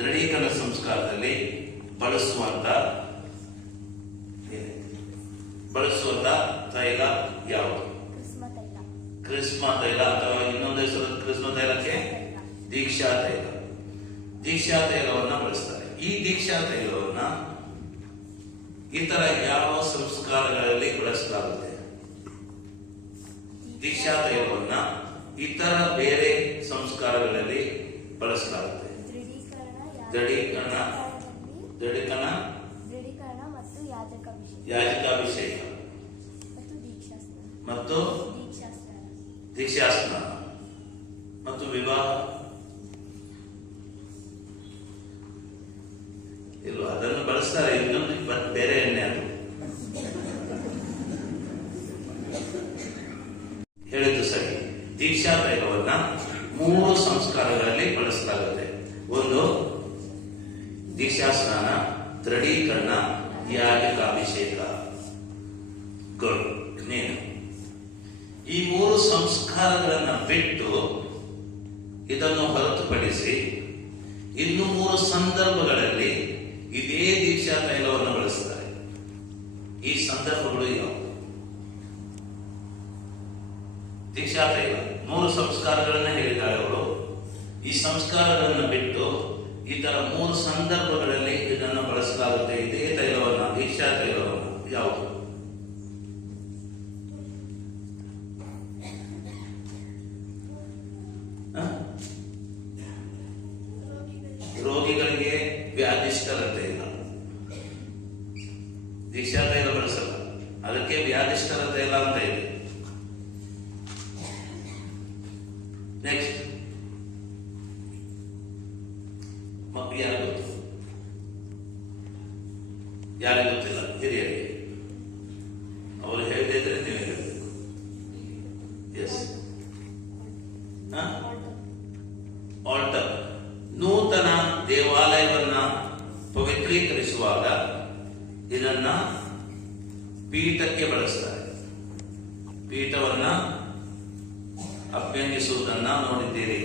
ದೃಢೀಕರಣ ಸಂಸ್ಕಾರದಲ್ಲಿ ಬಳಸುವಂತ ತೈಲ ಯಾವುದು? ಕ್ರಿಸ್ಮ ತೈಲ ಅಥವಾ ಇನ್ನೊಂದು ಹೆಸರು ಕ್ರಿಸ್ಮ ತೈಲಕ್ಕೆ ದೀಕ್ಷಾ ತೈಲ. ದೀಕ್ಷಾ ತೈಲವನ್ನ ಬಳಸ್ತಾರೆ. ಈ ದೀಕ್ಷಾ ತೈಲವನ್ನ ಇತರ ಯಾವ ಸಂಸ್ಕಾರಗಳಲ್ಲಿ ಬಳಸಲಾಗುತ್ತೆ? ದೀಕ್ಷಾ ತೈಲವನ್ನ ಇತರ ಬೇರೆ ಸಂಸ್ಕಾರಗಳಲ್ಲಿ ಬಳಸಲಾಗುತ್ತೆ. ದೃಢೀಕರಣ ಮತ್ತು ಯಾಜಕಾಭಿಷೇಕ ಮತ್ತು ದೀಕ್ಷಾಸ್ನಾನ ಮತ್ತು ವಿವಾಹ ಇಲ್ವಾ? ಅದನ್ನು ಬಳಸ್ತಾರೆ. ಇನ್ನೊಂದು ಬೇರೆ ಎಣ್ಣೆ ಅದು ಹೇಳಿದ್ದು ಸರಿ. ದೀಕ್ಷಾ ತೈಲವನ್ನ 3 ಸಂಸ್ಕಾರಗಳಲ್ಲಿ ಬಳಸಲಾಗುತ್ತೆ. ಒಂದು ದೀಕ್ಷಾ ಸ್ನಾನ, ದೃಢೀಕರಣ, ಯಾಜಕಾಭಿಷೇಕ. ಗುಡ್. ನೀನು ಈ 3 ಸಂಸ್ಕಾರಗಳನ್ನ ಬಿಟ್ಟು ಇದನ್ನು ಹೊರತುಪಡಿಸಿ ಇನ್ನು 3 ಸಂದರ್ಭಗಳಲ್ಲಿ ಇದೇ ದೀಕ್ಷಾ ತೈಲವನ್ನು ಬಳಸ್ತಾರೆ. ಈ ಸಂದರ್ಭಗಳು ಯಾವುವು? ದೀಕ್ಷಾ ತೈಲ 3 ಸಂಸ್ಕಾರಗಳನ್ನ ಹೇಳಿದ್ದಾರೆ ಅವರು. ಈ ಸಂಸ್ಕಾರಗಳನ್ನು ಬಿಟ್ಟು ಇತರ 3 ಸಂದರ್ಭಗಳಲ್ಲಿ ಇದನ್ನು ಬಳಸಲಾಗುತ್ತೆ. ಇದೇ ತೈಲವನ್ನ, ದೀಕ್ಷಾ ತೈಲವನ್ನು. ಯಾವುದು? ರೋಗಿಗಳಿಗೆ ವ್ಯಾಧಿಷ್ಠರ ತೈಲ. ದೀಕ್ಷಾ ತೈಲ ಬಳಸಲ್ಲ, ಅದಕ್ಕೆ ವ್ಯಾಧಿಷ್ಠರ ತೈಲ ಅಂತ ಇದೆ. ನೆಕ್ಸ್ಟ್ ಯಾರು ಗೊತ್ತಿಲ್ಲ, ಹಿರಿಯರಿಗೆ. ಅವರು ಹೇಳದೇ ಇದ್ರೆ ನೀವೇ ಹೇಳಬೇಕು. ಎಸ್. ಆಲ್ಟರ್. ನೂತನ ದೇವಾಲಯವನ್ನ ಪವಿತ್ರೀಕರಿಸುವಾಗ ಇದನ್ನ ಪೀಠಕ್ಕೆ ಬಳಸ್ತಾರೆ. ಪೀಠವನ್ನ ಅಭ್ಯಂಗಿಸುವುದನ್ನ ನೋಡಿದ್ದೀರಿ.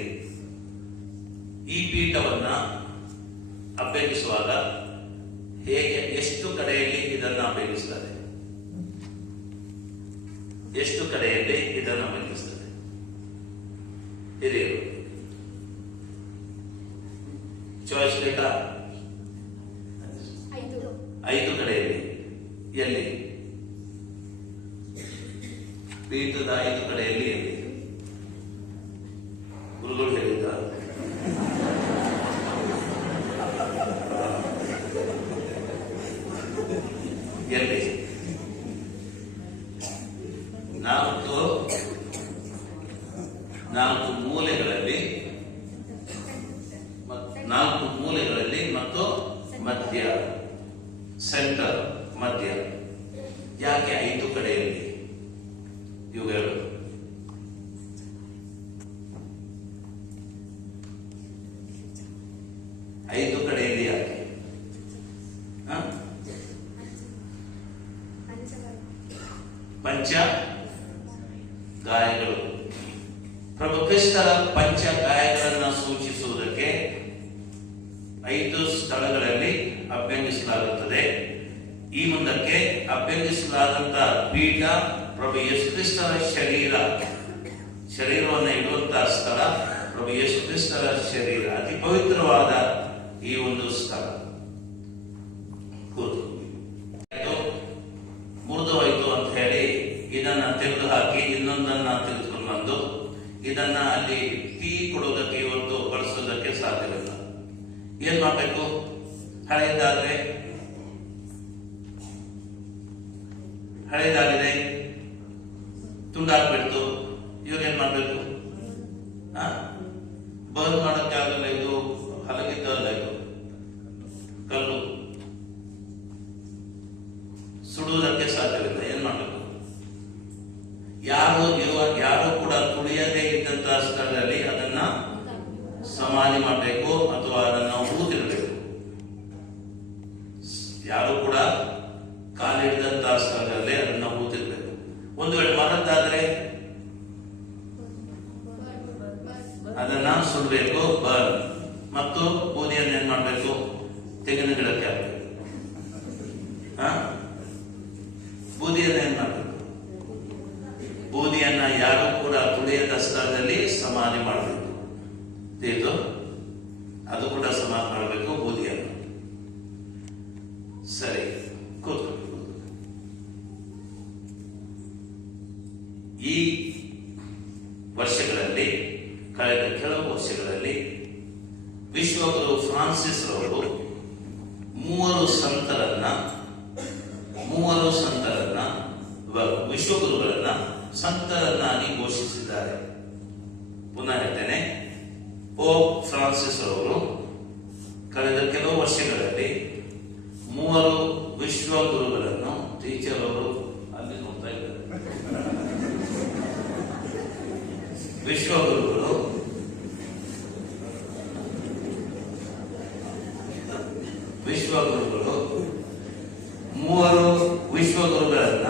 ಈ ಪೀಠವನ್ನ ಅಭ್ಯಂಗಿಸುವಾಗ ಹೇಗೆ, ಎಷ್ಟು ಕಡೆಯಲ್ಲಿ ಇದನ್ನು ಅಭ್ಯಂಗಿಸ್ತಾರೆ? ಎಷ್ಟು ಕಡೆಯಲ್ಲಿ ಇದನ್ನು ಅಭ್ಯಂಗಿಸ್ತಾರೆ ಹಿರಿಯರು? ಚಾಯ್ಸ್ ಬೇಕಾ? 5 ಕಡೆಯಲ್ಲಿ. ಎಲ್ಲಿ? ಪೀಠದ 5 ಕಡೆಯಲ್ಲಿ ಎಲ್ಲಿ? ಗುರುಗಳು ಹೇಳಿದ್ದಾರೆ. ಎಲ್ಲಿ? 4 ಮೂಲೆಗಳಲ್ಲಿ ಮತ್ತು ಮಧ್ಯ, ಸೆಂಟರ್, ಮಧ್ಯ. ಯಾಕೆ 5 ಕಡೆಯಲ್ಲಿ ಇವುಗಳು? ಐದು ಕಡೆಯಲ್ಲಿ ಯಾಕೆ? ಪಂಚ ಗಾಯಗಳು. ಪ್ರಭು ಕ್ರಿಸ್ತರ ಪಂಚ ಗಾಯಗಳನ್ನು ಸೂಚಿಸುವುದಕ್ಕೆ 5 ಸ್ಥಳಗಳಲ್ಲಿ ಅಭ್ಯಂಗಿಸಲಾಗುತ್ತದೆ. ಈ ಮುಂದಕ್ಕೆ ಅಭ್ಯಂಗಿಸಲಾದಂತ ಪೀಠ ಪ್ರಭು ಯೇಸು ಕ್ರಿಸ್ತರ ಶರೀರವನ್ನು ಇಡುವಂತಹ ಸ್ಥಳ. ಪ್ರಭು ಯೇಸು ಕ್ರಿಸ್ತರ ಶರೀರ ಅತಿ ಪವಿತ್ರವಾದ ಈ ಒಂದು ಸ್ಥಳ. ಮುರಿದೋಯ್ತು ಅಂತ ಹೇಳಿ ಇದನ್ನ ತೆಗೆದು ಹಾಕಿ ಇನ್ನೊಂದನ್ನ ತೆಗೆದುಕೊಂಡು ಬಂದು ಇದನ್ನ ಅಲ್ಲಿ ಟೀ ಕೊಡೋದಕ್ಕೆ ಇವತ್ತು ಬಳಸೋದಕ್ಕೆ ಸಾಧ್ಯವಿಲ್ಲ. ಏನ್ ಮಾಡ್ಬೇಕು? ಹಳೇದಾಗಿದೆ, ತುಂಡಾಗ್ಬಿಡ್ತು. ಇವಾಗ ಏನ್ ಮಾಡ್ಬೇಕು? ಬರ್ನ್ ಮಾಡಕ್ಕೆ ಆಗಲ್ಲ. ಇದು ಹಲಗಿದ್ದಲ್ಲ, ಇದು ಕಲ್ಲು, ಸುಡುವುದಕ್ಕೆ ಸಾಧ್ಯವಿಲ್ಲ. ಏನ್ ಮಾಡಬೇಕು? ಯಾರು ಕೂಡ ತುಳಿಯದೇ ಇದ್ದಂತಹ ಸ್ಥಳದಲ್ಲಿ ಅದನ್ನ ಸಮಾಧಿ ಮಾಡಬೇಕು ಅಥವಾ ಅದನ್ನ ಊದಿರಬೇಕು. ಯಾರು ಕೂಡ ಕಾಲಿಡಿದಂತಹ ಸ್ಥಳದಲ್ಲಿ ಅದನ್ನ ಊದಿರ್ಬೇಕು. ಒಂದು ವೇಳೆ ಮರದ್ದಾದ್ರೆ ಅದನ್ನ ಸುಡಬೇಕು, ಬರ್ನ್. ಮತ್ತು ಬೂದಿಯನ್ನು ಏನ್ ಮಾಡ್ಬೇಕು? ತೆಂಗಿನ ಗಿಡಕ್ಕೆ ಹಾಕಬೇಕು. ಬೂದಿಯನ್ನ ಏನ್ ಮಾಡಬೇಕು? ಬೂದಿಯನ್ನ ಯಾರು ಕೂಡ ತುಳಿಯದ ಸ್ಥಳದಲ್ಲಿ ಸಮಾಧಿ ಮಾಡಬೇಕು. ಇದು ಅದು ಕೂಡ ಸಮಾಧಿ ಮಾಡಬೇಕು ಬೂದಿಯನ್ನು. ಸರಿ, ಕೂತ್ಕೊಳ್ಳಿ. ಈ ವರ್ಷಗಳಲ್ಲಿ, ಕಳೆದ ಕೆಲವು ವರ್ಷಗಳಲ್ಲಿ ವಿಶ್ವಗುರು ಫ್ರಾನ್ಸಿಸ್ ರವರು ಮೂವರು ಸಂತರನ್ನ ವಿಶ್ವಗುರುಗಳನ್ನ ಸಂತರನ್ನಾಗಿ ಘೋಷಿಸಿದ್ದಾರೆ. ಪುನಃ ಹೇಳ್ತೇನೆ, ಪೋಪ್ ಫ್ರಾನ್ಸಿಸ್ ಅವರು ಕಳೆದ ಕೆಲವು ವರ್ಷಗಳಲ್ಲಿ ಮೂವರು ವಿಶ್ವಗುರುಗಳನ್ನು, ಟೀಚರ್ ಅವರು ಅಲ್ಲಿ ನೋಡ್ತಾ ಇದ್ದಾರೆ, ವಿಶ್ವಗುರುಗಳು ಮೂವರು ವಿಶ್ವಗುರುಗಳನ್ನ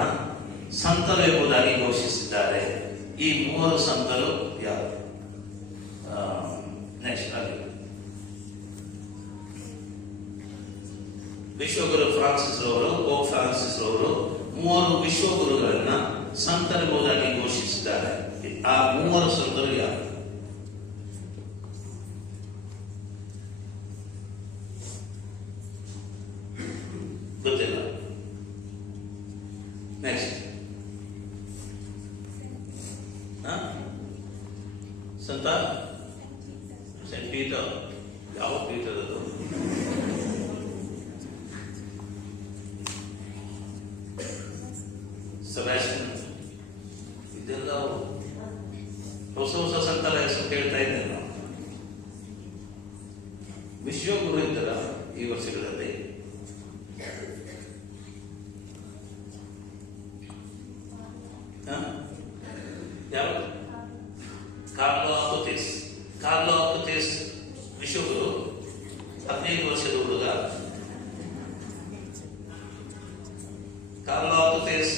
ಸಂತರು ಎಂಬುದಾಗಿ ಘೋಷಿಸಿದ್ದಾರೆ. ಈ ಮೂವರು ಸಂತರು ಯಾರು? ನೆಕ್ಸ್ಟ್ ಅಲ್ಲಿ ವಿಶ್ವಗುರು ಫ್ರಾನ್ಸಿಸ್ ರವರು, ಪೋಪ್ ಫ್ರಾನ್ಸಿಸ್ ರವರು ಮೂವರು ವಿಶ್ವಗುರುಗಳನ್ನ ಸಂತರೆಂಬುದಾಗಿ ಘೋಷಿಸಿದ್ದಾರೆ. ಆ ಮೂವರು ಸಂತರು ಯಾರು? ಗೊತ್ತಿಲ್ಲ. ನೆಕ್ಸ್ಟ್ ಸಂತ ಸೆಂಟ್ ಪೀಟರ್. ಯಾವ ಪೀಟರ್ ಅದು? ಸೆಬಾಸ್ಟಿಯನ್. ಇದೆಲ್ಲ ಹೊಸ ಹೊಸ ಸಂತರ ಹೆಸರು ಕೇಳ್ತಾ ಇದ್ದೇನೆ ನಾವು. ವಿಶ್ವಗುರು ಇದ್ದರ ಈ ವರ್ಷಗಳಲ್ಲಿ ಯಾವ? ಕಾರ್ಲೋ ಅಕ್ಯುತಿಸ್ ವಿಶ್ವಗುರು, 15 ವರ್ಷದ ಹುಡುಗ. ಕಾರ್ಲೋ ಅಕ್ಯುತಿಸ್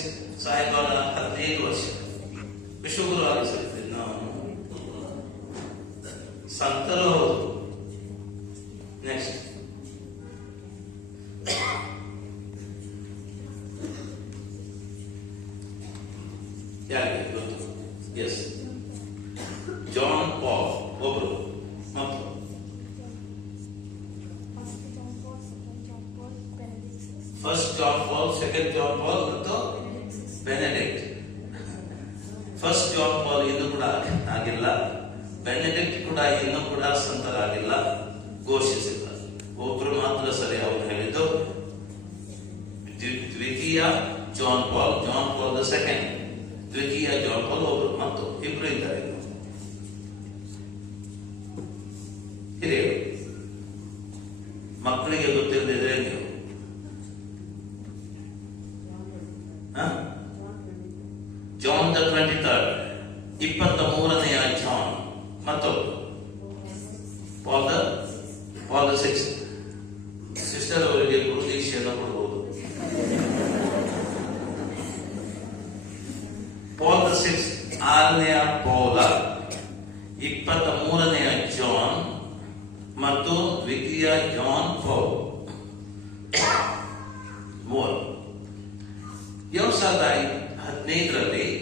ಸಾಯಿಬಾಲ 15 ವರ್ಷ ವಿಶ್ವಗುರು ಆಗಿಸಿರ್ತೀವಿ ನಾವು. ಸಂತರು ಹೌದು. ನೆಕ್ಸ್ಟ್ ಯಾರಿಗೆ ಗೊತ್ತು? ಎಸ್, ಜಾನ್ ಪಾಲ್ ಒಬ್ರು, ಮತ್ತು first John Paul, second John Paul ಮತ್ತು ಬೆನೆಡಿಕ್ಟ್. ಫಸ್ಟ್ ಜಾನ್ ಪಾಲ್ ಇನ್ನೂ ಕೂಡ ಆಗಿಲ್ಲ, ಬೆನೆಡಿಕ್ಟ್ ಕೂಡ ಇನ್ನೂ ಕೂಡ ಸಂತರಾಗಿಲ್ಲ, ಘೋಷಿಸಿಲ್ಲ. ಒಬ್ರು ಮಾತ್ರ ಸರಿ ಅವರು ಹೇಳಿದ್ದು. ದ್ವಿತೀಯ ಜಾನ್ ಪಾಲ್ ದ ಸೆಕೆಂಡ್, ದ್ವಿತೀಯ ಜಾನ್ ಪಾಲ್ ಒಬ್ರು, ಮತ್ತು ಇಬ್ರು ಇದ್ದಾರೆ ಹಿರಿಯರು. ಮಕ್ಕಳಿಗೆ ಗೊತ್ತಿಲ್ಲದಿದ್ರೆ ನೀವು ಜಾನ್ ದ 23rd, 23ನೇಯ ಜಾನ್, ಮತ್ತು ಪಾಲ್ ದ 6th. ಸಿಸ್ಟರ್ ಅವರಿಗೆ ಗುರುದೀಕ್ಷೆಯನ್ನು ಕೊಡಬಹುದು. ಪಾಲ್ ದ 6th, 6ನೇಯ ಪೌಲ, 23ನೇಯ ಜಾನ್ ಮತ್ತು ದ್ವಿತೀಯ ಜಾನ್ ಪಾಲ್.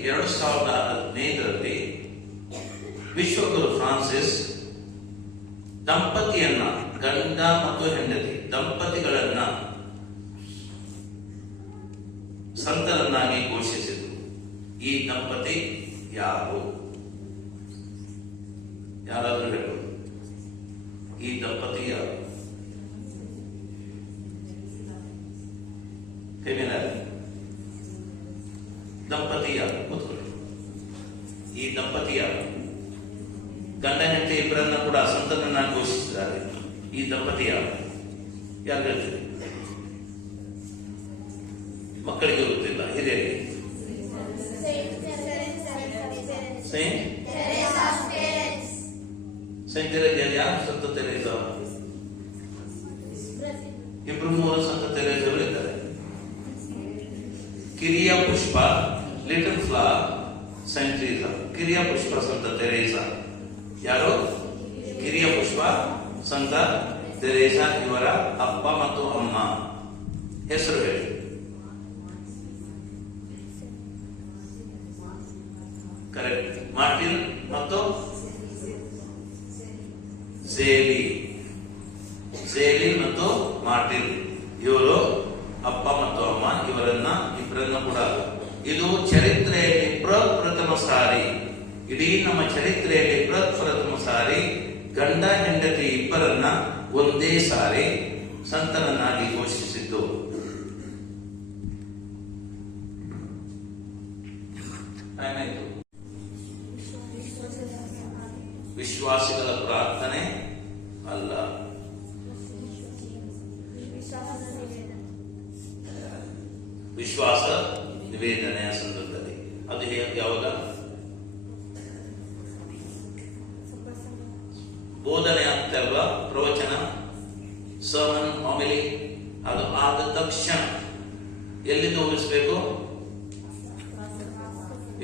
2015ರಲ್ಲಿ ವಿಶ್ವಗುರು ಫ್ರಾನ್ಸಿಸ್ ದಂಪತಿಯನ್ನ, ಗಂಡ ಮತ್ತು ಹೆಂಡತಿ ದಂಪತಿಗಳನ್ನ ಸಂತರನ್ನಾಗಿ ಘೋಷಿಸಿದರು. ಈ ದಂಪತಿ ಯಾರು? ಯಾರಾದ್ರೂ ಹೇಳಬಹುದು? ಈ ದಂಪತಿ ಯಾರು? ದಂಪತಿ ಯಾರು? ಕೂತ್ಕೊಳ್ಳಿ. ಈ ದಂಪತಿ ಯಾರು? ಗಂಡ ಹೆಂಡತಿ ಇಬ್ಬರನ್ನ ಕೂಡ ಸಂತರನ್ನಾಗಿ ಘೋಷಿಸಿದ್ದಾರೆ. ಈ ದಂಪತಿ ಯಾರು? ಯಾರು ಹೇಳ್ತೀರಿ? ಮಕ್ಕಳಿಗೆ ಗೊತ್ತಿಲ್ಲ, ಹಿರಿಯರಿಗೆ. Saint Teresa. ಯಾರು ಸಂತ ತೆರೇಸ? ಇಬ್ರು ಮೂರು ಸಂತ ತೆರೇಸರು ಇದ್ದಾರೆ. ಕಿರಿಯ ಪುಷ್ಪ, ಲಿಟಲ್ ಫ್ಲವರ್, ಸೈಂಟ್ ತೆರೇಸ. ಕಿರಿಯ ಪುಷ್ಪ ಸಂತ ತೆರೇಸ. ಯಾರು? ಕಿರಿಯ ಪುಷ್ಪ ಸಂತ ತೆರೇಸಾ ಇವರ ಅಪ್ಪ ಮತ್ತು ಅಮ್ಮ ಹೆಸರು ಹೇಳಿ. ಕರೆಕ್ಟ್. ಮಾರ್ಟಿನ್ ಮತ್ತು ಝೇಲಿ ಮತ್ತು ಮಾರ್ಟಿನ್ ಇವರು ಅಪ್ಪ ಮತ್ತು ಅಮ್ಮ. ಇಬ್ಬರನ್ನ ಕೂಡ ಇದು ಚರಿತ್ರೆಯಲ್ಲಿ ಪ್ರಪ್ರಥಮ ಸಾರಿ, ಇಡೀ ನಮ್ಮ ಚರಿತ್ರೆಯಲ್ಲಿ ಪ್ರಪ್ರಥಮ ಸಾರಿ ಗಂಡ ಹೆಂಡತಿ ಇಬ್ಬರನ್ನ ಒಂದೇ ಸಾರಿ ಸಂತನನ್ನಾಗಿ ಘೋಷಿಸಿದ್ದು. ಏನಾಯ್ತು? ವಿಶ್ವಾಸಿಗಳ ಪ್ರಾರ್ಥನೆ ಅಲ್ಲ, ವಿಶ್ವಾಸ ನಿವೇದನೆಯ ಸಂದರ್ಭದಲ್ಲಿ. ಅದು ಯಾವಾಗ? ಬೋಧನೆ ಆಗ್ತಲ್ವಾ, ಪ್ರವಚನ, ಸರ್ಮನ್, ಹಾಮಿಲಿ, ಅದು ಆದ ತಕ್ಷಣ ಎಲ್ಲಿಂದ ಹೋಗಿಸ್ಬೇಕು?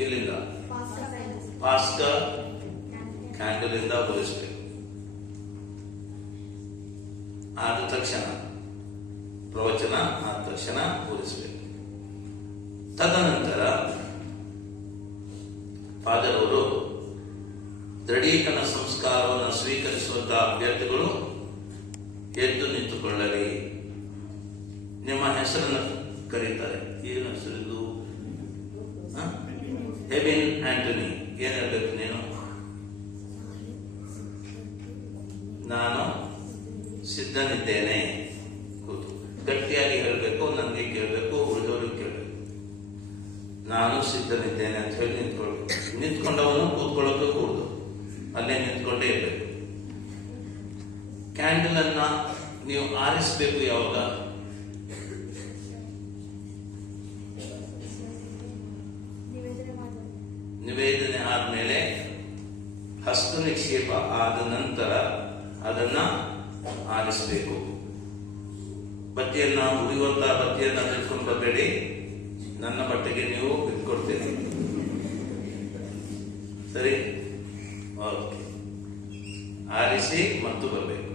ಇಲ್ಲಿಂದ ಪಾಸ್ಟರ್ ಕ್ಯಾಂಡಲ್ ಇಂದ ಹೋಲಿಸಬೇಕು. ಆದ ತಕ್ಷಣ ಪ್ರವಚನ ಆದ ತಕ್ಷಣ ಹೋಲಿಸಬೇಕು. ತದನಂತರ ಫಾದರ್ ಅವರು ದೃಢೀಕರಣ ಸಂಸ್ಕಾರವನ್ನು ಸ್ವೀಕರಿಸುವಂತಹ ಅಭ್ಯರ್ಥಿಗಳು ಎದ್ದು ನಿಂತುಕೊಳ್ಳಲಿ. ನಿಮ್ಮ ಹೆಸರನ್ನು ಕರೀತಾರೆ. ಏನು ಹೆಸರಿದು? ಎಬಿನ್ ಆಂಟನಿ. ಏನ್ ಹೇಳ್ಬೇಕು ನೀನು? ನಾನು ಸಿದ್ಧನಿದ್ದೇನೆ. ಕೂತು ಗಟ್ಟಿಯಾಗಿ ಹೇಳಬೇಕು, ನನಗೆ ಕೇಳಬೇಕು, ಉಳಿದವರಿಗೆ ಕೇಳಬೇಕು. ನಾನು ಸಿದ್ಧನಿದ್ದೇನೆ ಅಂತ ಹೇಳಿ ನಿಂತ್ಕೊಳ್ಬೇಕು. ನಿಂತ್ಕೊಂಡವನು ಕೂತ್ಕೊಳ್ಳೋಕೆ ಕೂಡುದು, ಅಲ್ಲೇ ನಿಂತ್ಕೊಂಡೇ ಇರಬೇಕು. ಕ್ಯಾಂಡಲ್ ಅನ್ನ ನೀವು ಆರಿಸಬೇಕು. ಯಾವಾಗ? ನಿವೇದನೆ ಆದ್ಮೇಲೆ, ಹಸ್ತ ನಿಕ್ಷೇಪ ಆದ ನಂತರ ಅದನ್ನ ಆರಿಸಬೇಕು. ಬತ್ತಿಯನ್ನ, ಉರಿಯುವಂತಹ ಬತ್ತಿಯನ್ನ ತೆಗೆದುಕೊಂಡು ಬರಬೇಡಿ. ನನ್ನ ಬಟ್ಟೆಗೆ ನೀವು ಬಿಟ್ಕೊಡ್ತೀರಿ. ಸರಿ? ಓಕೆ. ಆರಿಸಿ ಮತ್ತು ಬರಬೇಕು.